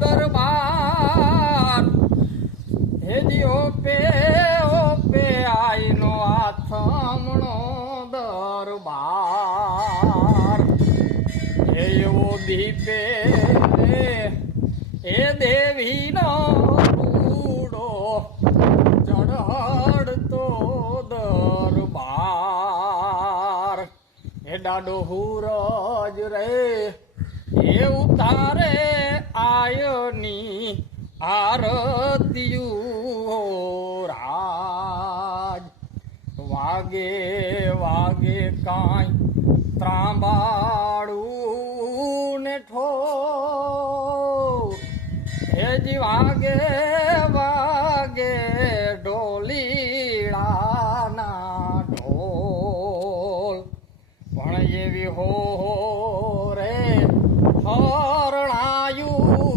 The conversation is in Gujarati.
દરબાર. હેજી ઓપે ઓપે આઈનો આથમણો દરબાર. હે એવો દીપે એ દેવીનો રૂડો ચઢતો દરબાર. એ ડાડો હુરજ રે એ ઉતારે આયની આરતીયું રાજ વાગે વાગે કાંઈ ત્રાંબાડું ને ઠો હેજી વાગે વાગે ઢોલીડાના ઢોલ પણ એવી હો રે હરણાયું